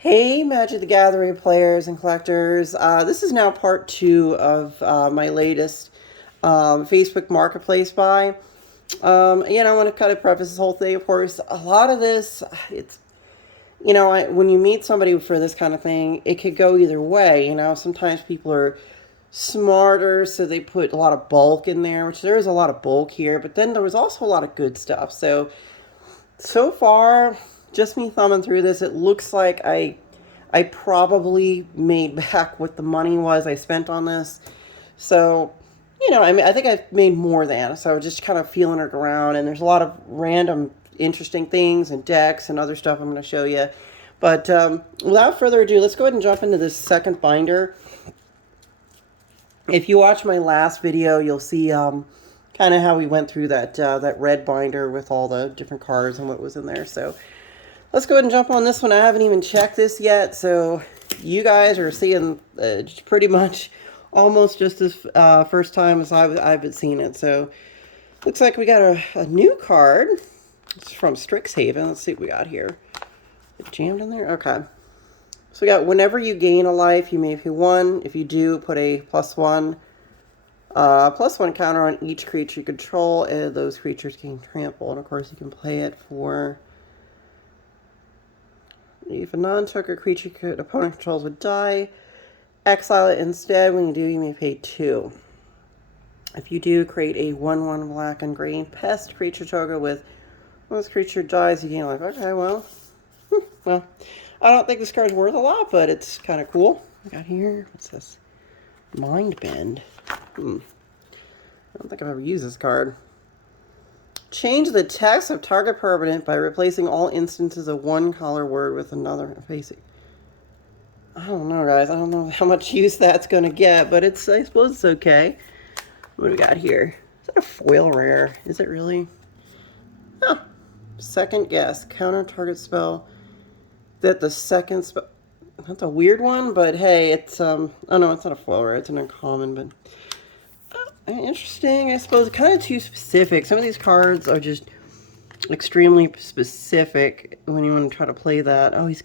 Hey, Magic the Gathering players and collectors. This is now part two of my latest Facebook Marketplace buy. I want to kind of preface this whole thing. Of course, a lot of this, when you meet somebody for this kind of thing, it could go either way. Sometimes people are smarter, so they put a lot of bulk in there, which there is a lot of bulk here, but then there was also a lot of good stuff. So far, just me thumbing through this, it looks like I probably made back what the money was I spent on this. So, I think I've made more than. So just kind of feeling it around, and there's a lot of random interesting things and decks and other stuff I'm going to show you. But without further ado, let's go ahead and jump into this second binder. If you watch my last video, you'll see kind of how we went through that red binder with all the different cards and what was in there. So let's go ahead and jump on this one. I haven't even checked this yet, so you guys are seeing pretty much almost just as first time as I've been seeing it. So looks like we got a new card. It's from Strix Haven. Let's see what we got here. It jammed in there? Okay. So we got whenever you gain a life, you may pay 1. If you do, put a +1 counter on each creature you control, and those creatures gain trample. And of course, you can play it for, if a non-token creature opponent controls would die, exile it instead. When you do, you may pay 2. If you do, create a 1/1 black and green pest creature token with, when this creature dies, you gain life. Okay, well, I don't think this card's worth a lot, but it's kind of cool. I got here, what's this? Mind Bend. I don't think I've ever used this card. Change the text of target permanent by replacing all instances of one color word with another. Basic. I don't know, guys. I don't know how much use that's going to get, but I suppose it's okay. What do we got here? Is that a foil rare? Is it really? Huh. Second guess. Counter target spell. That the second spell. That's a weird one, but hey, it's oh no, it's not a foil rare. It's an uncommon, but interesting. I suppose kind of too specific. Some of these cards are just extremely specific when you want to try to play that. Oh, he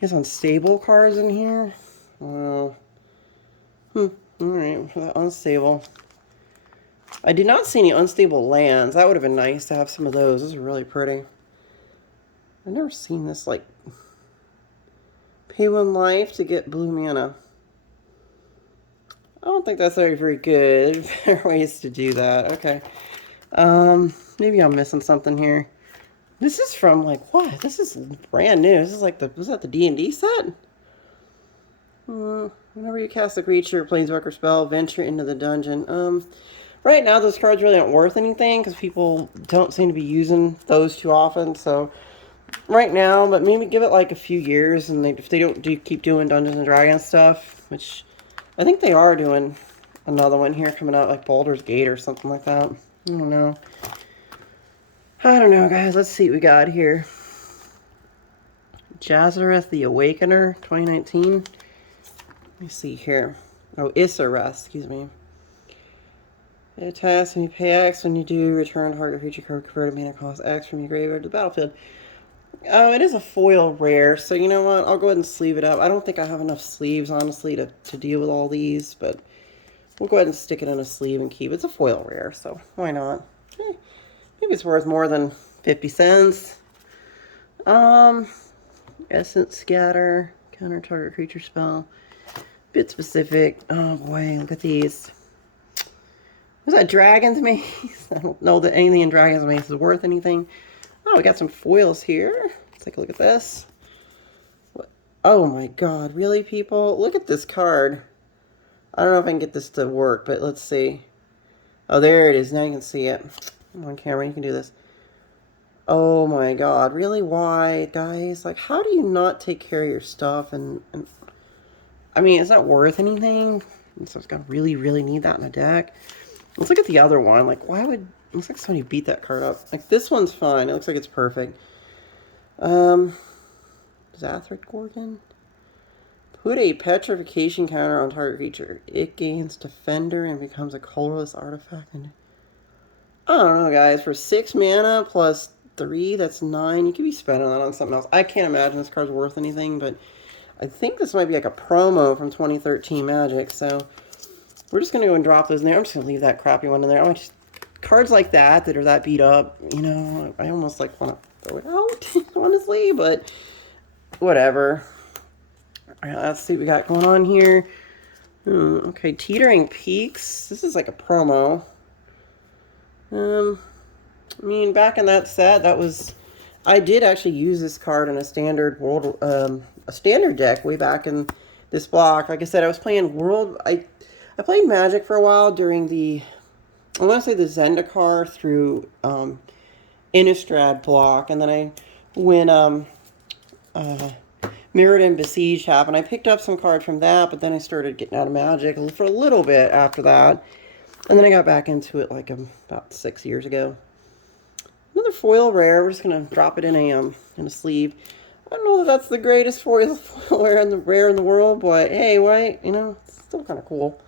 has unstable cards in here. Wow. All right, for that unstable. I did not see any unstable lands. That would have been nice to have some of those. Those are really pretty. I've never seen this, like, pay 1 life to get blue mana. I don't think that's very good. There's better ways to do that. Okay. Maybe I'm missing something here. This is from, like, what? This is brand new. This is like was that the D&D set? Whenever you cast a creature, planeswalker spell, venture into the dungeon. Right now, those cards really aren't worth anything because people don't seem to be using those too often. So, right now, but maybe give it like a few years, and if they don't keep doing Dungeons and Dragons stuff, which I think they are doing another one here coming out, like Baldur's Gate or something like that. I don't know. Guys. Let's see what we got here. Jazareth the Awakener, 2019. Let me see here. Oh, Isareth, excuse me. It attacks when you pay X. When you do, return target creature card converted mana cost X from your graveyard to the battlefield. Oh, it is a foil rare, so you know what? I'll go ahead and sleeve it up. I don't think I have enough sleeves, honestly, to deal with all these, but we'll go ahead and stick it in a sleeve and keep it. It's a foil rare, so why not? Maybe it's worth more than 50 cents. Essence Scatter, counter target creature spell. Bit specific. Oh boy, look at these. Was that Dragon's Maze? I don't know that anything in Dragon's Maze is worth anything. Oh, we got some foils here. Let's take a look at this. What? Oh my god, really, people? Look at this card. I don't know if I can get this to work, but let's see. Oh, there it is. Now you can see it. I'm on camera, you can do this. Oh my god, really? Why, guys? Like, how do you not take care of your stuff? And I mean, is that worth anything? So it's gonna really need that in a deck. Let's look at the other one. Like, why would... Looks like somebody beat that card up. Like, this one's fine. It looks like it's perfect. Zathric Gorgon? Put a petrification counter on target creature. It gains Defender and becomes a colorless artifact. And I don't know, guys. For 6 mana plus 3, that's 9. You could be spending that on something else. I can't imagine this card's worth anything, but I think this might be like a promo from 2013 Magic, so we're just going to go and drop those in there. I'm just going to leave that crappy one in there. Just, cards like that are that beat up, you know, I almost like want to throw it out, honestly, but whatever. All right, let's see what we got going on here. Okay, Teetering Peaks. This is like a promo. I mean, back in that set, that was... I did actually use this card in a standard world, a standard deck way back in this block. Like I said, I was playing World... I played Magic for a while during the... I want to say the Zendikar through Innistrad block. And then I... When Mirrodin Besiege happened, I picked up some cards from that, but then I started getting out of Magic for a little bit after that. And then I got back into it like about 6 years ago. Another foil rare. We're just gonna drop it in a sleeve. I don't know that that's the greatest foil rare in the world, but hey, right? You know, it's still kind of cool.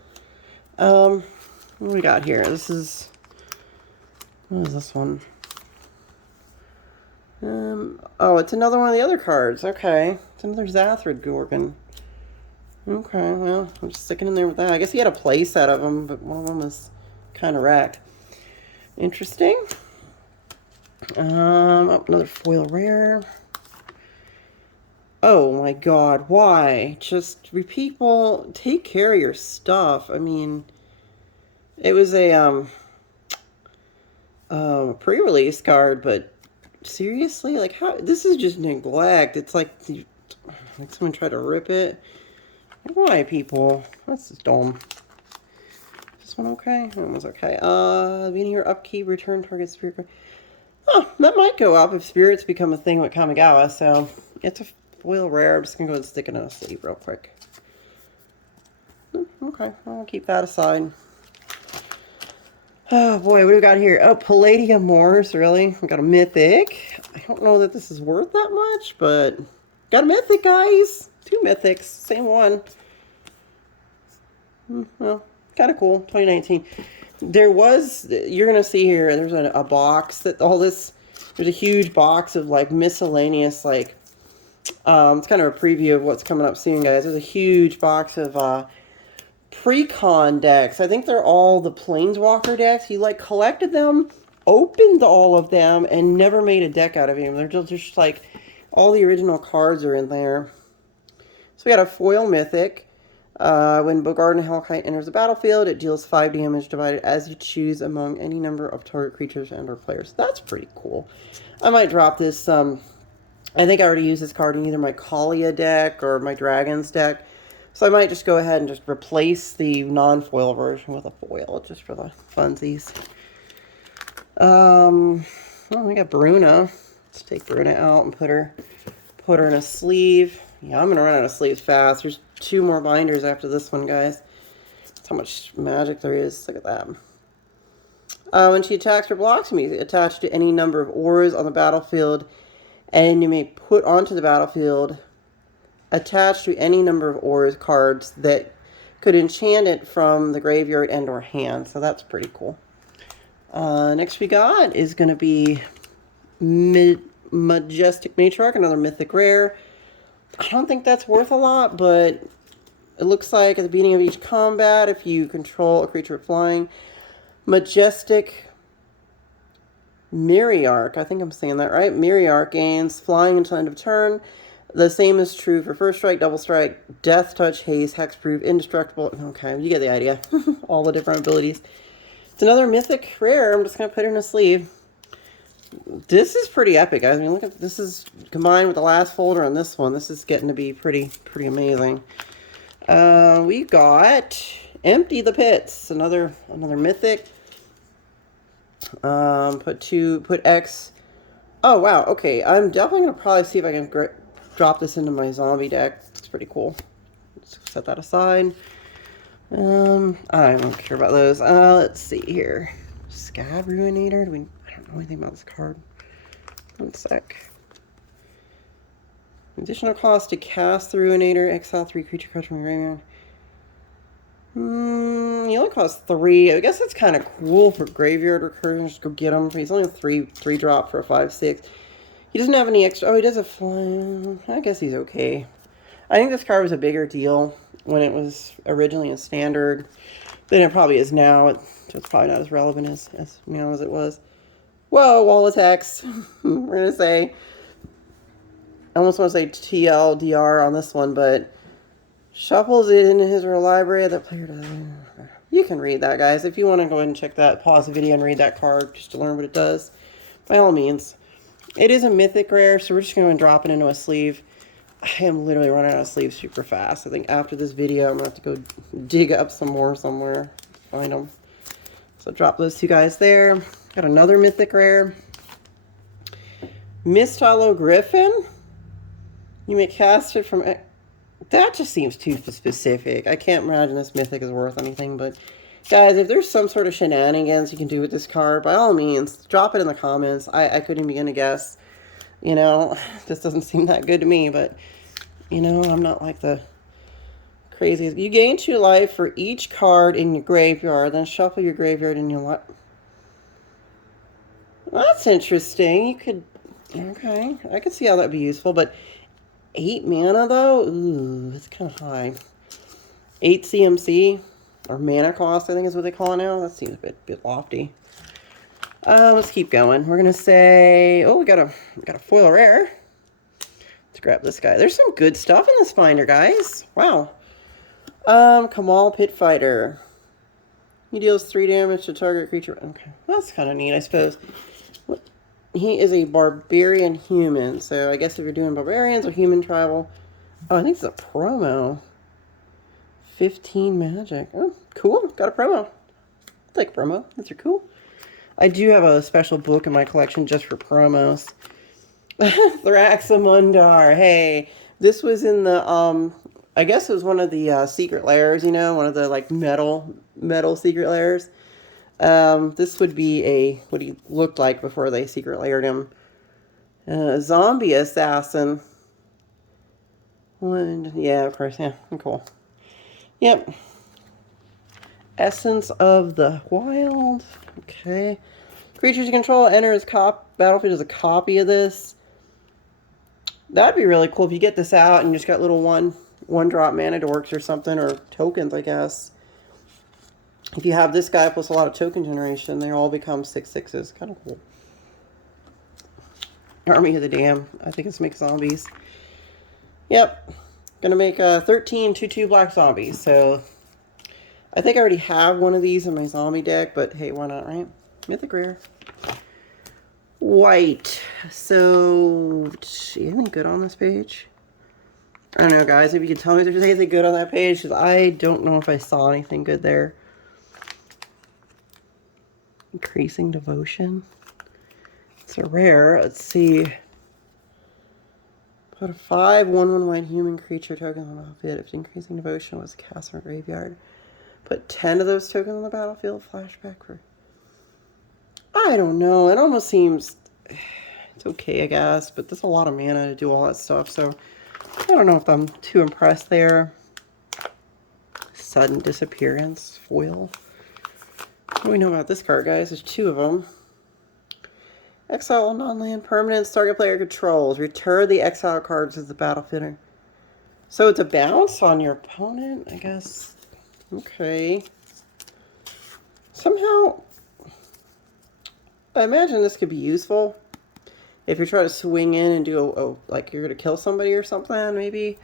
What do we got here? This is... What is this one? Oh, it's another one of the other cards. Okay, it's another Zathrid Gorgon. Okay, well, I'm just sticking in there with that. I guess he had a play set of them, but one of them was kind of wrecked. Interesting. Another foil rare. Oh my god, why? Just, people, take care of your stuff. I mean, it was a, pre-release card, but seriously? Like, how? This is just neglect. It's like someone tried to rip it. Why, people? That's just dumb. This one okay? That one was okay. Beginning your upkeep, return target spirit card. Oh, that might go up if spirits become a thing with Kamigawa, so it's a foil rare. I'm just going to go ahead and stick it in a sleeve real quick. Okay, I'll keep that aside. Oh boy, what do we got here? Oh, Palladium Moors, really? We got a Mythic. I don't know that this is worth that much, but got a Mythic, guys. 2 Mythics, same one. Well, kind of cool. 2019. There was, you're going to see here, there's a box that all this, there's a huge box of like miscellaneous, like, it's kind of a preview of what's coming up soon, guys. There's a huge box of pre-con decks. I think they're all the Planeswalker decks. He like collected them, opened all of them, and never made a deck out of them. They're just like, all the original cards are in there. So we got a foil Mythic. When Bogarden Hellkite enters the battlefield, it deals 5 damage divided as you choose among any number of target creatures and or players. That's pretty cool. I might drop this. I think I already used this card in either my Kalia deck or my Dragons deck. So I might just go ahead and just replace the non-foil version with a foil just for the funsies. Oh, we got Bruna. Let's take Bruna out and put her in a sleeve. Yeah, I'm going to run out of sleeves fast. There's 2 more binders after this one, guys. That's how much magic there is. Look at that. When she attacks or blocks me, attached to any number of auras on the battlefield, and you may put onto the battlefield attached to any number of auras cards that could enchant it from the graveyard and or hand. So that's pretty cool. Next we got is going to be Majestic Matriarch, another Mythic Rare. I don't think that's worth a lot, but it looks like at the beginning of each combat, if you control a creature flying, Majestic Myriarch, I think I'm saying that right, Myriarch gains flying until end of turn. The same is true for First Strike, Double Strike, Death Touch, Haste, Hexproof, Indestructible. Okay, you get the idea. All the different abilities. It's another Mythic Rare. I'm just going to put it in a sleeve. This is pretty epic, guys. I mean, look at this. Is combined with the last folder on this one. This is getting to be pretty amazing. We got Empty the Pits, another Mythic. Put X. Oh wow. Okay, I'm definitely gonna probably see if I can drop this into my zombie deck. It's pretty cool. Let's set that aside. I don't care about those. Let's see here. Scab Ruinator. I don't know anything about this card. One sec. Additional cost to cast the Ruinator. Exile 3 creature cards from your graveyard. He only costs 3. I guess that's kind of cool for graveyard recursions. Just go get him. He's only a 3 drop for a 5/6. He doesn't have any extra. Oh, he does a fly. I guess he's okay. I think this card was a bigger deal when it was originally in standard than it probably is now. It's probably not as relevant as now as it was. Whoa, wall attacks. We're gonna say. I almost want to say TLDR on this one, but shuffles it into his library. The player does. You can read that, guys. If you want to go ahead and check that, pause the video and read that card just to learn what it does. By all means. It is a mythic rare, so we're just going to drop it into a sleeve. I am literally running out of sleeves super fast. I think after this video, I'm going to have to go dig up some more somewhere. Find them. So drop those 2 guys there. Got another mythic rare. Mist Hollow Griffin. You may cast it from... That just seems too specific. I can't imagine this mythic is worth anything, but... Guys, if there's some sort of shenanigans you can do with this card, by all means, drop it in the comments. I couldn't begin to guess. You know, this doesn't seem that good to me, but, you know, I'm not like the craziest. You gain 2 life for each card in your graveyard, then shuffle your graveyard in your life. That's interesting. You could, okay, I could see how that'd be useful, but 8 mana, though? Ooh, that's kind of high. 8 CMC. Or mana cost, I think is what they call it now. That seems a bit lofty. Let's keep going. We're gonna say, oh, we got a foil rare. Let's grab this guy. There's some good stuff in this binder, guys. Wow. Kamal Pit Fighter. He deals 3 damage to target creature. Okay, that's kind of neat, I suppose. He is a barbarian human, so I guess if you're doing barbarians or human tribal. Oh, I think it's a promo. 15 magic. Oh, cool. Got a promo. I'll take a promo. Those are cool. I do have a special book in my collection just for promos. Thraxamundar. Hey, this was in the, I guess it was one of the secret lairs, you know, one of the, like, metal secret lairs. This would be what he looked like before they secret laired him. Zombie assassin. Yeah, of course. Yeah, cool. Yep. Essence of the Wild. Okay. Creatures you control enter as battlefield as a copy of this. That'd be really cool if you get this out and you just got little one drop mana dorks or something, or tokens, I guess. If you have this guy plus a lot of token generation, they all become 6/6s. Kind of cool. Army of the Dam. I think it's make zombies. Yep. Gonna make 13 2/2 black zombies. So I think I already have one of these in my zombie deck, but hey, why not, right? Mythic rare. White. So, anything good on this page? I don't know, guys. If you can tell me if there's anything good on that page, because I don't know if I saw anything good there. Increasing Devotion. It's a rare. Let's see. Put a 5/1/1 white human creature token on the battlefield. If increasing devotion was cast from a graveyard, put 10 of those tokens on the battlefield. Flashback for. I don't know. It almost seems it's okay, I guess, but there's a lot of mana to do all that stuff. So I don't know if I'm too impressed there. Sudden disappearance foil. What do we know about this card, guys? There's 2 of them. Exile non-land permanents target player controls. Return the exile cards as the battlefield. So it's a bounce on your opponent, I guess. Okay. Somehow, I imagine this could be useful. If you're trying to swing in and do like you're going to kill somebody or something, maybe.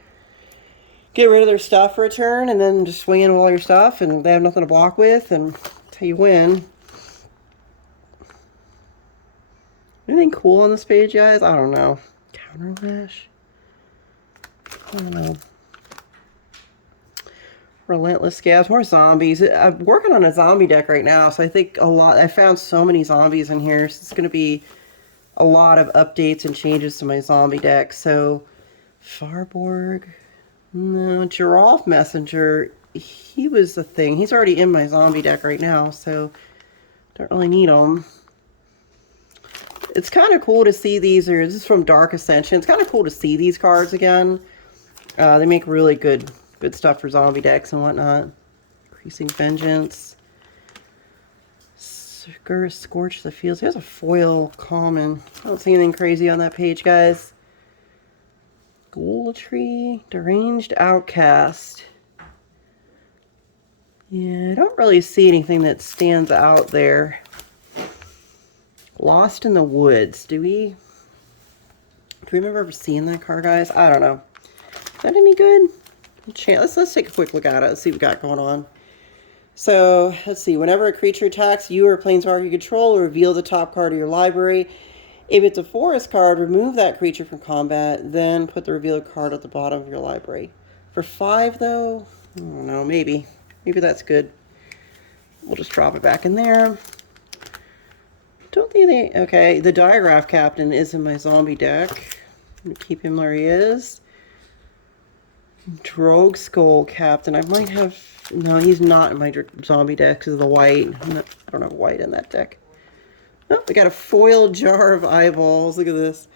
Get rid of their stuff for a turn and then just swing in with all your stuff and they have nothing to block with and that's how you win. Anything cool on this page, guys? I don't know. Counterlash? I don't know. Relentless Scabs. More zombies. I'm working on a zombie deck right now, so I think I found so many zombies in here. So it's going to be a lot of updates and changes to my zombie deck. So, Farborg. No, Giraffe Messenger. He was the thing. He's already in my zombie deck right now, so don't really need him. It's kind of cool to see these, this is from Dark Ascension. It's kind of cool to see these cards again. They make really good stuff for zombie decks and whatnot. Increasing Vengeance. Scorch the Fields. Here's a foil common. I don't see anything crazy on that page, guys. Ghoul Tree. Deranged Outcast. Yeah, I don't really see anything that stands out there. Lost in the Woods. Do we remember ever seeing that card, guys? I don't know. Is that any good? Let's take a quick look at it. Let's see what we got going on. So, let's see. Whenever a creature attacks you or a planeswalker you control, reveal the top card of your library. If it's a forest card, remove that creature from combat, then put the revealed card at the bottom of your library. For 5, though, I don't know, maybe. Maybe that's good. We'll just drop it back in there. Don't think they... Okay, the Diagraph Captain is in my zombie deck. I'm going to keep him where he is. Drogue Skull Captain. I might have... No, he's not in my zombie deck because of the white. I don't have white in that deck. Oh, we got a foil Jar of Eyeballs. Look at this.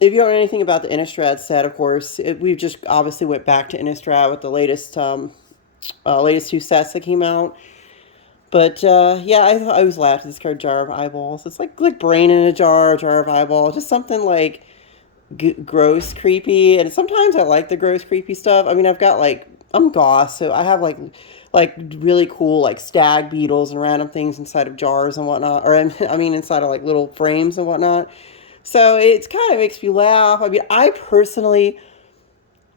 If you don't know anything about the Innistrad set, of course, we've just obviously went back to Innistrad with the latest latest 2 sets that came out. But yeah, I always laughed at this card, Jar of Eyeballs. It's like brain in a jar of eyeballs, just something like gross, creepy. And sometimes I like the gross, creepy stuff. I mean, I've got I'm Goth, so I have like really cool stag beetles and random things inside of jars and whatnot, or I mean inside of little frames and whatnot. So it's kind of makes me laugh. I mean, I personally,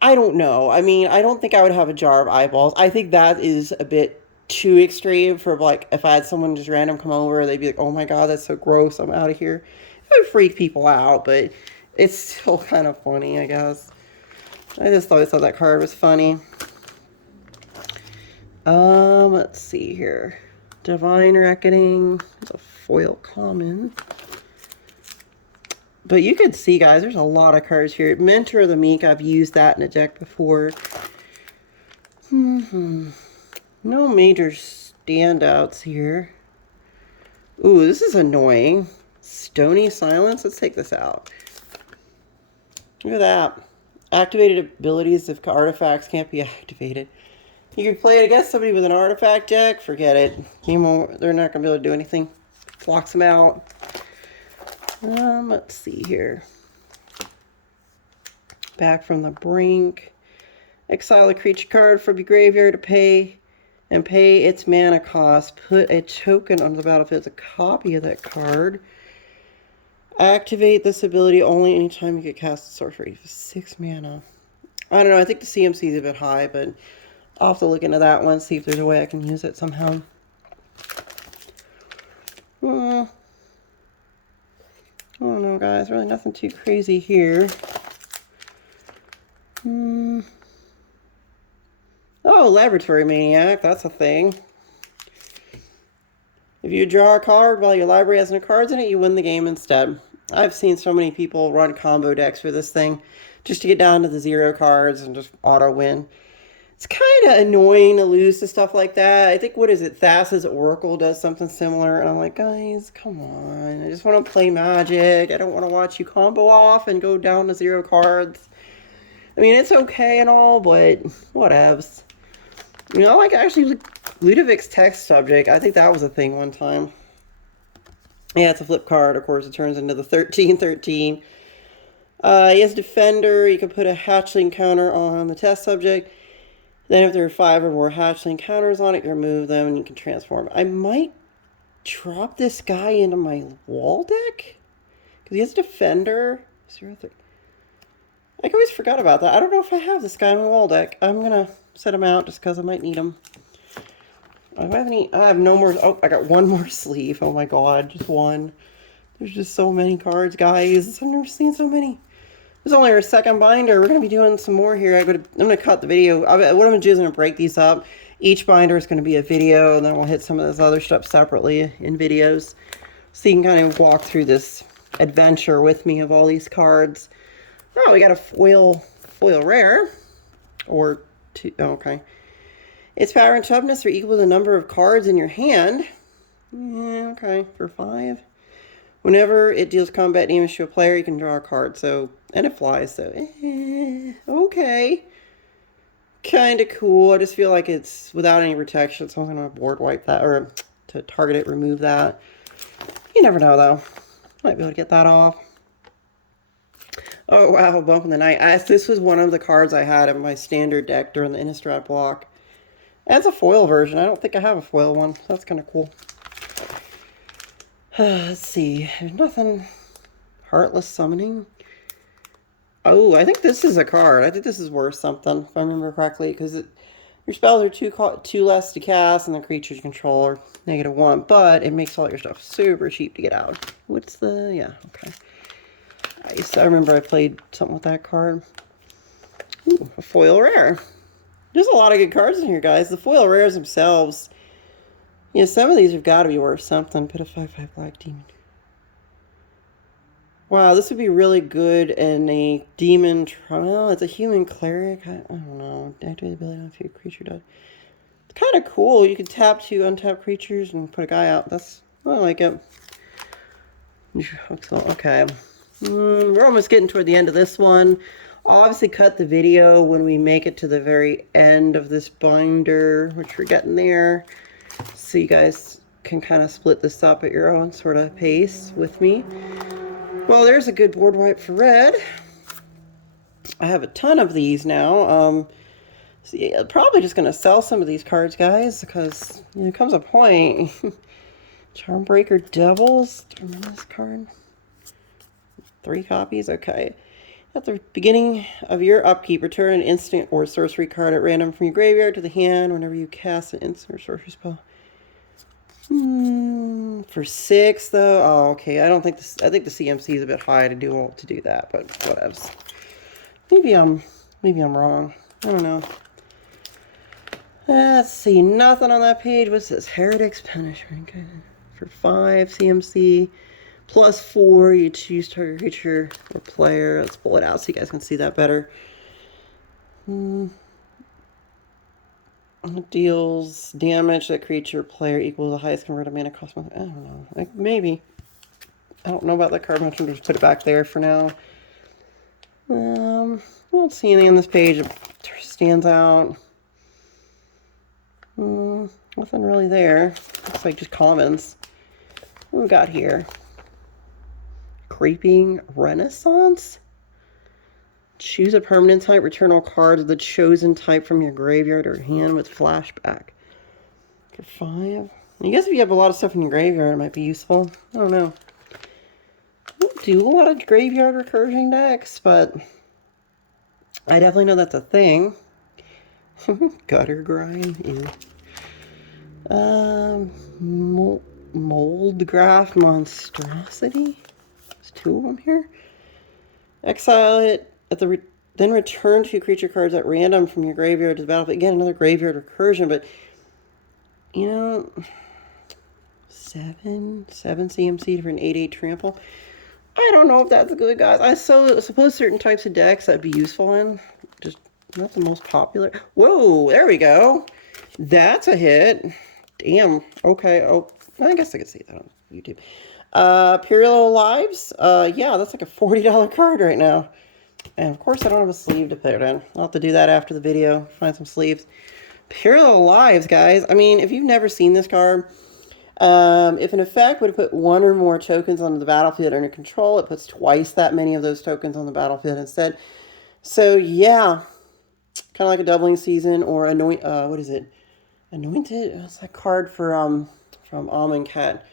I don't know. I mean, I don't think I would have a Jar of Eyeballs. I think that is a bit too extreme for if I had someone just random come over, they'd be like, oh my god, that's so gross, I'm out of here. It would freak people out, but it's still kind of funny, I guess. I just always thought that card was funny. Let's see here. Divine Reckoning. There's a foil common. But you could see, guys, there's a lot of cards here. Mentor of the Meek, I've used that in a deck before. No major standouts here. Ooh, this is annoying. Stony Silence. Let's take this out. Look at that. Activated abilities if artifacts can't be activated. You can play it against somebody with an artifact deck. Forget it. They're not going to be able to do anything. Blocks them out. Let's see here. Back from the Brink. Exile a creature card from your graveyard to pay its mana cost. Put a token on the battlefield as a copy of that card. Activate this ability only anytime you get cast a sorcery for 6 mana. I don't know. I think the CMC is a bit high, but I'll have to look into that one, see if there's a way I can use it somehow. I don't know, guys. Really nothing too crazy here. Oh, Laboratory Maniac. That's a thing. If you draw a card while your library has no cards in it, you win the game instead. I've seen so many people run combo decks for this thing just to get down to the 0 cards and just auto-win. It's kind of annoying to lose to stuff like that. I think, what is it, Thassa's Oracle does something similar. And I'm like, guys, come on. I just want to play Magic. I don't want to watch you combo off and go down to 0 cards. I mean, it's okay and all, but whatevs. You know, actually, Ludovic's Text Subject, I think that was a thing one time. Yeah, it's a flip card. Of course, it turns into the 13-13. He has Defender. You can put a hatchling counter on the test subject. Then if there are 5 or more hatchling counters on it, you remove them and you can transform. I might drop this guy into my wall deck. Because he has Defender. 0-3. I always forgot about that. I don't know if I have this guy in my wall deck. I'm going to set him out just because I might need him. I have no more. Oh, I got one more sleeve. Oh my god, just one. There's just so many cards, guys. I've never seen so many. This is only our second binder. We're going to be doing some more here. I'm going to cut the video. What I'm going to do is I'm going to break these up. Each binder is going to be a video, and then we'll hit some of this other stuff separately in videos. So you can kind of walk through this adventure with me of all these cards. Oh, we got a foil rare. Or two. Oh, okay. Its power and toughness are equal to the number of cards in your hand. Yeah, okay, for 5. Whenever it deals combat damage to a player, you can draw a card. So, and it flies, so, okay. Okay, kind of cool. I just feel like it's without any protection, so I'm going to board wipe that, or to target it, remove that. You never know, though. Might be able to get that off. Oh, wow, Bump in the Night. This was one of the cards I had in my standard deck during the Innistrad block. As a foil version. I don't think I have a foil one. That's kind of cool. Let's see. There's nothing. Heartless Summoning. Oh, I think this is a card. I think this is worth something, if I remember correctly, because your spells are two less to cast, and the creatures you control are -1, but it makes all your stuff super cheap to get out. What's the... yeah, okay. I remember I played something with that card. Ooh, a foil rare. There's a lot of good cards in here, guys. The foil rares themselves, you know, some of these have got to be worth something. Put a 5/5 Black Demon. Wow, this would be really good in a demon trial. It's a human cleric. I don't know. Activate the ability on a few creature died. It's kind of cool. You could tap 2 untapped creatures and put a guy out. I like it. Okay. We're almost getting toward the end of this one. I'll obviously cut the video when we make it to the very end of this binder, which we're getting there. So you guys can kind of split this up at your own sort of pace with me. Well, there's a good board wipe for red. I have a ton of these now. So yeah, probably just going to sell some of these cards, guys, because you know, there comes a point. Charmbreaker doubles. Do you remember this card? 3 copies? Okay. At the beginning of your upkeep, return an instant or sorcery card at random from your graveyard to the hand whenever you cast an instant or sorcery spell. For 6 though. Oh, okay. I don't think this. I think the CMC is a bit high to do that, but whatevs. Maybe I'm wrong. I don't know. Let's see. Nothing on that page. What's this? Heretic's Punishment. Okay. For 5 CMC. +4, you choose target creature or player. Let's pull it out so you guys can see that better. It deals damage that creature or player equals the highest converted mana cost. I don't know. Like, maybe. I don't know about that card much. I'm just put it back there for now. I don't see anything on this page that stands out. Nothing really there. Looks like just commons. What we got here? Creeping Renaissance? Choose a permanent type, return all cards of the chosen type from your graveyard or hand with flashback. For 5. I guess if you have a lot of stuff in your graveyard, it might be useful. I don't know. I don't do a lot of graveyard recursion decks, but I definitely know that's a thing. Gutter Grind. Mold Graph Monstrosity. There's 2 of them here. Exile it at the then return 2 creature cards at random from your graveyard to the battlefield. Again, another graveyard recursion, but you know, 7 CMC for an 8/8 trample. I don't know if that's good, guys. I suppose certain types of decks that'd be useful in. Just not the most popular. Whoa, there we go. That's a hit. Damn. Okay. Oh, I guess I could see that on YouTube. Imperial Lives. Yeah, that's like a $40 card right now. And of course I don't have a sleeve to put it in. I'll have to do that after the video. Find some sleeves. Imperial Lives, guys. I mean, if you've never seen this card, if an effect would put 1 or more tokens onto the battlefield under control, it puts twice that many of those tokens on the battlefield instead. So yeah, kind of like a doubling season or what is it? Anointed? It's that card for from Almond Cat.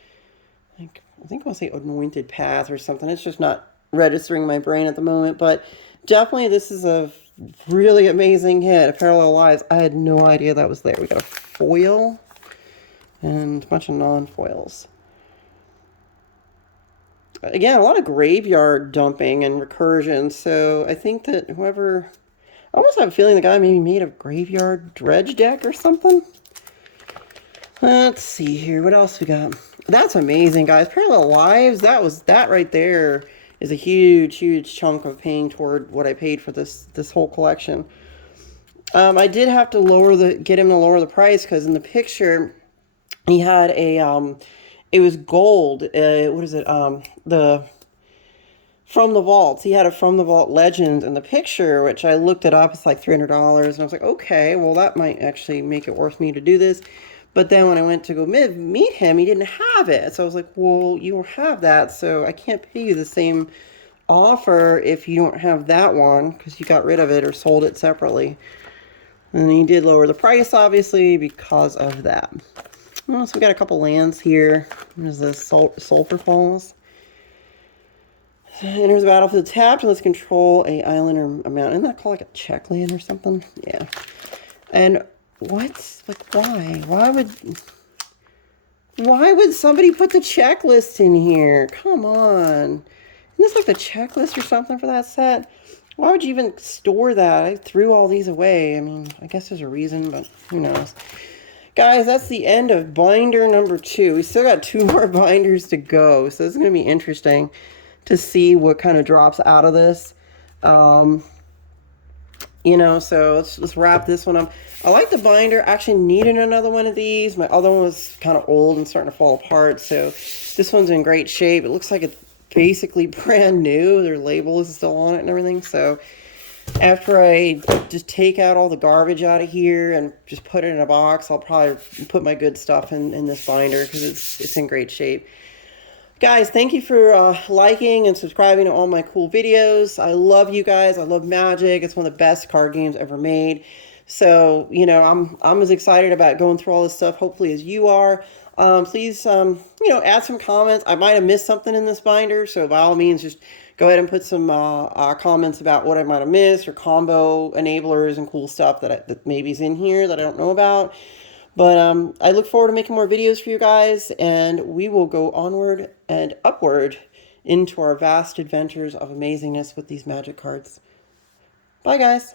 I think I'll say Anointed Path or something. It's just not registering in my brain at the moment, but definitely this is a really amazing hit. A Parallel Lives. I had no idea that was there. We got a foil and a bunch of non-foils. Again, a lot of graveyard dumping and recursion, so I think that whoever... I almost have a feeling the guy maybe made a graveyard dredge deck or something. Let's see here. What else we got? That's amazing, guys. Parallel Lives. That right there is a huge, huge chunk of paying toward what I paid for this whole collection. I did have to get him to lower the price because in the picture he had a it was gold. What is it? The from the vaults. He had a From the Vault Legend in the picture, which I looked it up. It's like $300. And I was like, okay, well, that might actually make it worth me to do this. But then when I went to go meet him, he didn't have it. So I was like, well, you don't have that, so I can't pay you the same offer if you don't have that one, because you got rid of it or sold it separately. And he did lower the price, obviously, because of that. Well, so we got a couple lands here. There's the Sulphur Falls. Enters the battlefield tapped and let's control a island or a mountain. Isn't that called like a check land or something? Yeah. And what? Like, why? Why would somebody put the checklist in here? Come on. Isn't this like the checklist or something for that set? Why would you even store that? I threw all these away. I mean, I guess there's a reason, but who knows. Guys, that's the end of binder number 2. We still got 2 more binders to go, so this is going to be interesting to see what kind of drops out of this. You know, so let's wrap this one up. I like the binder. Actually needed another one of these. My other one was kind of old and starting to fall apart, so this one's in great shape. It looks like it's basically brand new. Their label is still on it and everything. So after I just take out all the garbage out of here and just put it in a box, I'll probably put my good stuff in this binder because it's in great shape. Guys, thank you for liking and subscribing to all my cool videos. I love you guys. I love Magic. It's one of the best card games ever made. So, you know, I'm as excited about going through all this stuff, hopefully, as you are. Please, you know, add some comments. I might have missed something in this binder, so by all means, just go ahead and put some comments about what I might have missed or combo enablers and cool stuff that maybe is in here that I don't know about. But I look forward to making more videos for you guys, and we will go onward and upward into our vast adventures of amazingness with these Magic cards. Bye, guys.